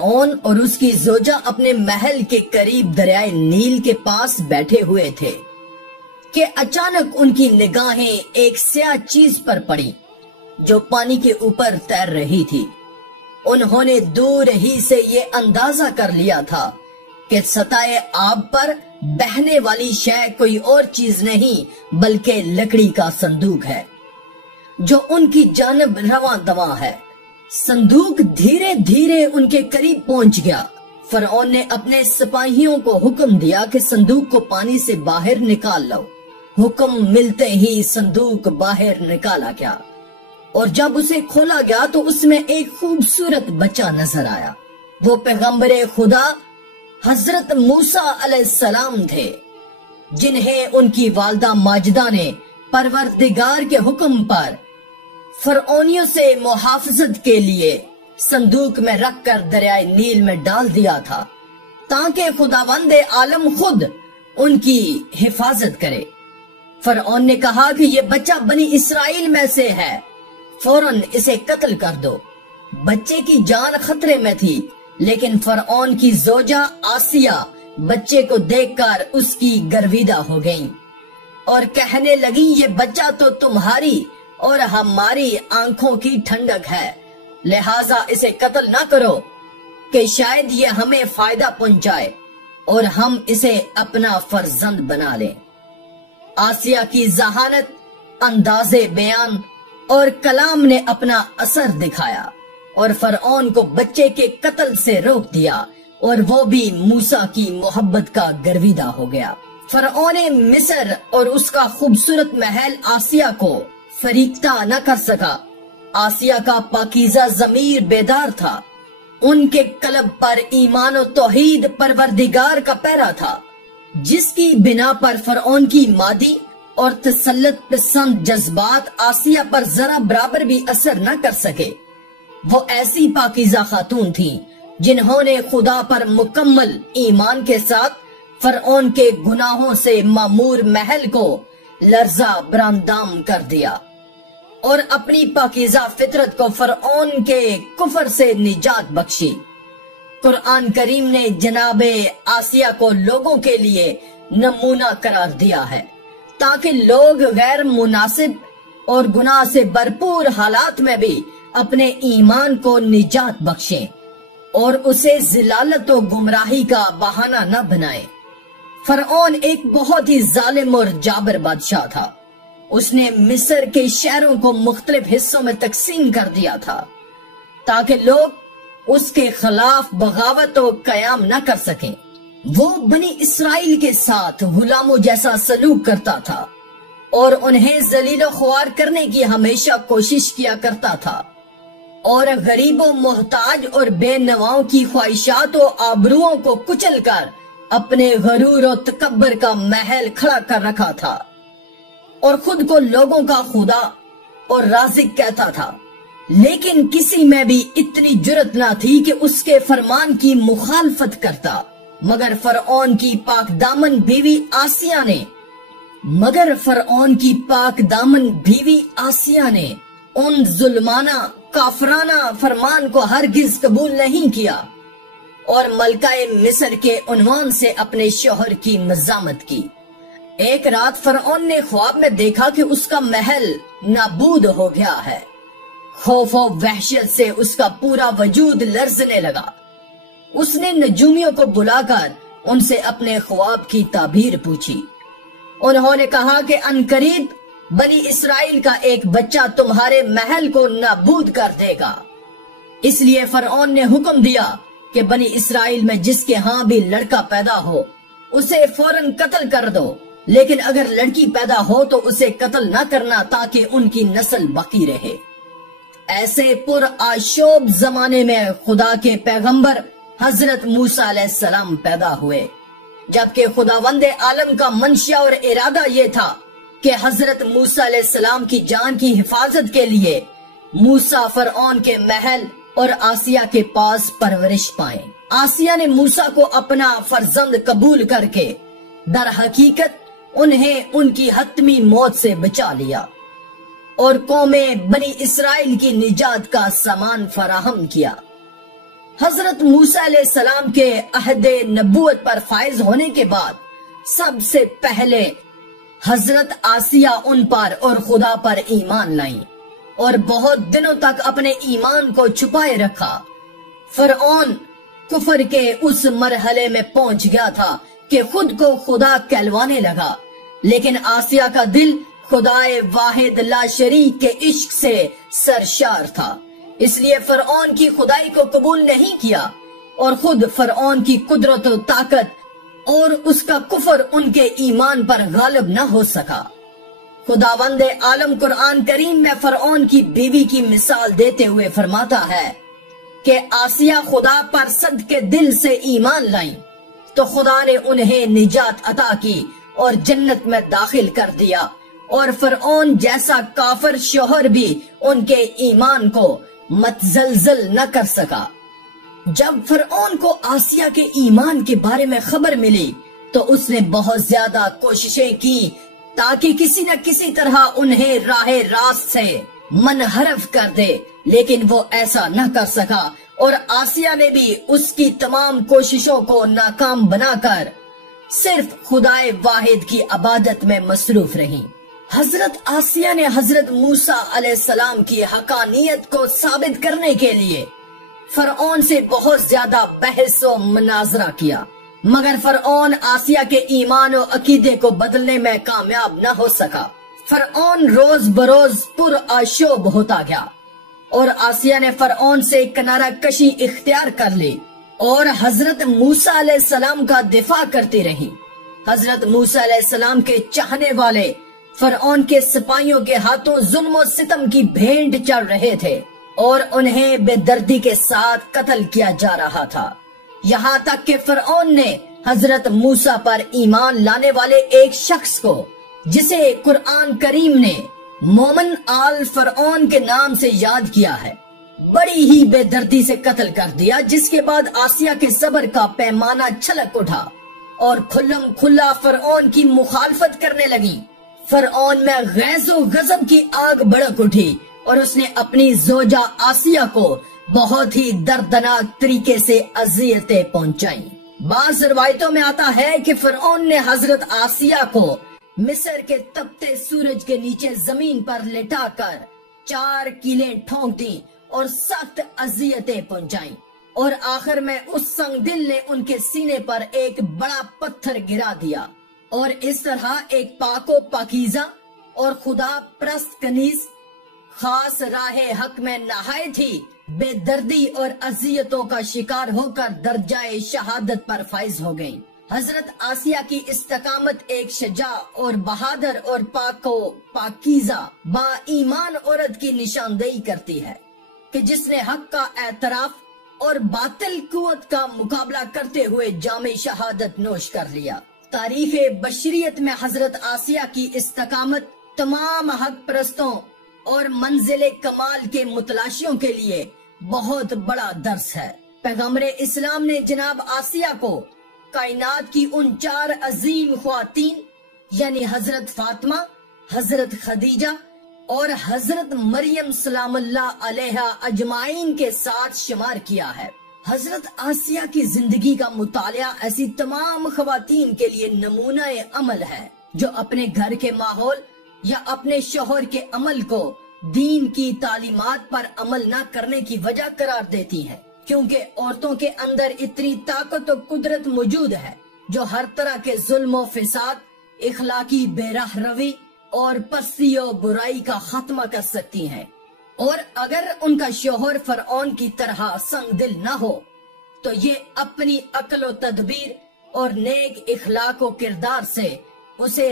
فرعون اور اس کی زوجہ اپنے محل کے قریب دریائے نیل کے پاس بیٹھے ہوئے تھے کہ اچانک ان کی نگاہیں ایک سیاہ چیز پر پڑی جو پانی کے اوپر تیر رہی تھی۔ انہوں نے دور ہی سے یہ اندازہ کر لیا تھا کہ سطح آب پر بہنے والی شے کوئی اور چیز نہیں بلکہ لکڑی کا صندوق ہے جو ان کی جانب رواں دواں ہے۔ صندوق دھیرے دھیرے ان کے قریب پہنچ گیا۔ فرعون نے اپنے سپاہیوں کو حکم دیا کہ صندوق کو پانی سے باہر نکال لو۔ حکم ملتے ہی صندوق باہر نکالا گیا اور جب اسے کھولا گیا تو اس میں ایک خوبصورت بچہ نظر آیا۔ وہ پیغمبر خدا حضرت موسیٰ علیہ السلام تھے جنہیں ان کی والدہ ماجدہ نے پروردگار کے حکم پر فرعونیوں سے محافظت کے لیے صندوق میں رکھ کر دریائے نیل میں ڈال دیا تھا تاکہ خداوند عالم خود ان کی حفاظت کرے۔ فرعون نے کہا کہ یہ بچہ بنی اسرائیل میں سے ہے، فوراً اسے قتل کر دو۔ بچے کی جان خطرے میں تھی لیکن فرعون کی زوجہ آسیہ بچے کو دیکھ کر اس کی گرویدہ ہو گئیں اور کہنے لگی یہ بچہ تو تمہاری اور ہماری آنکھوں کی ٹھنڈک ہے، لہٰذا اسے قتل نہ کرو کہ شاید یہ ہمیں فائدہ پہنچائے اور ہم اسے اپنا فرزند بنا لیں۔ آسیہ کی ذہانت، انداز بیان اور کلام نے اپنا اثر دکھایا اور فرعون کو بچے کے قتل سے روک دیا اور وہ بھی موسیٰ کی محبت کا گرویدہ ہو گیا۔ فرعون مصر اور اس کا خوبصورت محل آسیہ کو فریفتہ نہ کر سکا۔ آسیہ کا پاکیزہ ضمیر بیدار تھا، ان کے قلب پر ایمان و توحید پروردگار کا پہرا تھا، جس کی بنا پر فرعون کی مادی اور تسلط پسند جذبات آسیہ پر ذرا برابر بھی اثر نہ کر سکے۔ وہ ایسی پاکیزہ خاتون تھیں جنہوں نے خدا پر مکمل ایمان کے ساتھ فرعون کے گناہوں سے معمور محل کو لرزہ براندام کر دیا اور اپنی پاکیزہ فطرت کو فرعون کے کفر سے نجات بخشی۔ قرآن کریم نے جناب آسیہ کو لوگوں کے لیے نمونہ قرار دیا ہے تاکہ لوگ غیر مناسب اور گناہ سے بھرپور حالات میں بھی اپنے ایمان کو نجات بخشیں اور اسے ضلالت و گمراہی کا بہانہ نہ بنائیں۔ فرعون ایک بہت ہی ظالم اور جابر بادشاہ تھا۔ اس نے مصر کے شہروں کو مختلف حصوں میں تقسیم کر دیا تھا تاکہ لوگ اس کے خلاف بغاوت و قیام نہ کر سکیں۔ وہ بنی اسرائیل کے ساتھ غلاموں جیسا سلوک کرتا تھا اور انہیں ذلیل و خوار کرنے کی ہمیشہ کوشش کیا کرتا تھا اور غریب و محتاج اور بے نواؤں کی خواہشات و آبروؤں کو کچل کر اپنے غرور و تکبر کا محل کھڑا کر رکھا تھا اور خود کو لوگوں کا خدا اور رازق کہتا تھا، لیکن کسی میں بھی اتنی جرت نہ تھی کہ اس کے فرمان کی مخالفت کرتا، مگر فرعون کی پاک دامن بیوی آسیہ نے ان ظلمانہ کافرانہ فرمان کو ہرگز قبول نہیں کیا اور ملکہ مصر کے عنوان سے اپنے شوہر کی مزاحمت کی۔ ایک رات فرعون نے خواب میں دیکھا کہ اس کا محل نابود ہو گیا ہے۔ خوف و وحشت سے اس کا پورا وجود لرزنے لگا۔ اس نے نجومیوں کو بلا کر ان سے اپنے خواب کی تعبیر پوچھی۔ انہوں نے کہا کہ عنقریب بنی اسرائیل کا ایک بچہ تمہارے محل کو نابود کر دے گا۔ اس لیے فرعون نے حکم دیا کہ بنی اسرائیل میں جس کے ہاں بھی لڑکا پیدا ہو اسے فوراً قتل کر دو، لیکن اگر لڑکی پیدا ہو تو اسے قتل نہ کرنا تاکہ ان کی نسل باقی رہے۔ ایسے پرآشوب زمانے میں خدا کے پیغمبر حضرت موسیٰ علیہ السلام پیدا ہوئے، جبکہ خداوند عالم کا منشا اور ارادہ یہ تھا کہ حضرت موسیٰ علیہ السلام کی جان کی حفاظت کے لیے موسیٰ فرعون کے محل اور آسیہ کے پاس پرورش پائیں۔ آسیہ نے موسیٰ کو اپنا فرزند قبول کر کے در حقیقت انہیں ان کی حتمی موت سے بچا لیا اور قوم بنی اسرائیل کی نجات کا سامان فراہم کیا۔ حضرت موسیٰ علیہ السلام کے عہد نبوت پر فائز ہونے کے بعد سب سے پہلے حضرت آسیہ ان پر اور خدا پر ایمان لائیں اور بہت دنوں تک اپنے ایمان کو چھپائے رکھا۔ فرعون کفر کے اس مرحلے میں پہنچ گیا تھا کہ خود کو خدا کہلوانے لگا، لیکن آسیہ کا دل خدائے واحد لا شریک کے عشق سے سرشار تھا، اس لیے فرعون کی خدائی کو قبول نہیں کیا، اور خود فرعون کی قدرت و طاقت اور اس کا کفر ان کے ایمان پر غالب نہ ہو سکا۔ خداوند عالم قرآن کریم میں فرعون کی بیوی کی مثال دیتے ہوئے فرماتا ہے کہ آسیہ خدا پر صدقے دل سے ایمان لائیں تو خدا نے انہیں نجات عطا کی اور جنت میں داخل کر دیا، اور فرعون جیسا کافر شوہر بھی ان کے ایمان کو متزلزل نہ کر سکا۔ جب فرعون کو آسیہ کے ایمان کے بارے میں خبر ملی تو اس نے بہت زیادہ کوششیں کی تاکہ کسی نہ کسی طرح انہیں راہ راست سے منحرف کر دے، لیکن وہ ایسا نہ کر سکا، اور آسیہ نے بھی اس کی تمام کوششوں کو ناکام بنا کر صرف خدائے واحد کی عبادت میں مصروف رہی۔ حضرت آسیہ نے حضرت موسیٰ علیہ السلام کی حقانیت کو ثابت کرنے کے لیے فرعون سے بہت زیادہ بحث و مناظرہ کیا، مگر فرعون آسیہ کے ایمان و عقیدے کو بدلنے میں کامیاب نہ ہو سکا۔ فرعون روز بروز پر آشوب ہوتا گیا، اور آسیہ نے فرعون سے کنارہ کشی اختیار کر لی اور حضرت موسیٰ علیہ السلام کا دفاع کرتی رہی۔ حضرت موسیٰ علیہ السلام کے چاہنے والے فرعون کے سپاہیوں کے ہاتھوں ظلم و ستم کی بھینٹ چڑھ رہے تھے اور انہیں بے دردی کے ساتھ قتل کیا جا رہا تھا، یہاں تک کہ فرعون نے حضرت موسیٰ پر ایمان لانے والے ایک شخص کو، جسے قرآن کریم نے مومن آل فرعون کے نام سے یاد کیا ہے، بڑی ہی بے دردی سے قتل کر دیا، جس کے بعد آسیہ کے صبر کا پیمانہ چھلک اٹھا اور کھلم کھلا فرعون کی مخالفت کرنے لگی۔ فرعون میں غیظ و غضب کی آگ بھڑک اٹھی اور اس نے اپنی زوجہ آسیہ کو بہت ہی دردناک طریقے سے اذیتیں پہنچائیں۔ بعض روایتوں میں آتا ہے کہ فرعون نے حضرت آسیہ کو مصر کے تپتے سورج کے نیچے زمین پر لٹا کر 4 کیلیں ٹھونک دیں اور سخت اذیتیں پہنچائیں، اور آخر میں اس سنگ دل نے ان کے سینے پر ایک بڑا پتھر گرا دیا، اور اس طرح ایک پاک و پاکیزہ اور خدا پرست کنیز خاص راہ حق میں نہایت ہی بے دردی اور اذیتوں کا شکار ہو کر درجہ شہادت پر فائز ہو گئیں۔ حضرت آسیہ کی استقامت ایک شجاع اور بہادر اور پاک و پاکیزہ با ایمان عورت کی نشاندہی کرتی ہے کہ جس نے حق کا اعتراف اور باطل قوت کا مقابلہ کرتے ہوئے جام شہادت نوش کر لیا۔ تاریخ بشریت میں حضرت آسیہ کی استقامت تمام حق پرستوں اور منزل کمال کے متلاشیوں کے لیے بہت بڑا درس ہے۔ پیغمبر اسلام نے جناب آسیہ کو کائنات کی ان 4 عظیم خواتین یعنی حضرت فاطمہ، حضرت خدیجہ اور حضرت مریم سلام اللہ علیہا اجمعین کے ساتھ شمار کیا ہے۔ حضرت آسیہ کی زندگی کا مطالعہ ایسی تمام خواتین کے لیے نمونہ عمل ہے جو اپنے گھر کے ماحول یا اپنے شوہر کے عمل کو دین کی تعلیمات پر عمل نہ کرنے کی وجہ قرار دیتی ہیں، کیونکہ عورتوں کے اندر اتنی طاقت و قدرت موجود ہے جو ہر طرح کے ظلم و فساد، اخلاقی بے راہ روی اور پستی و برائی کا خاتمہ کر سکتی ہیں، اور اگر ان کا شوہر فرعون کی طرح سنگ دل نہ ہو تو یہ اپنی عقل و تدبیر اور نیک اخلاق و کردار سے اسے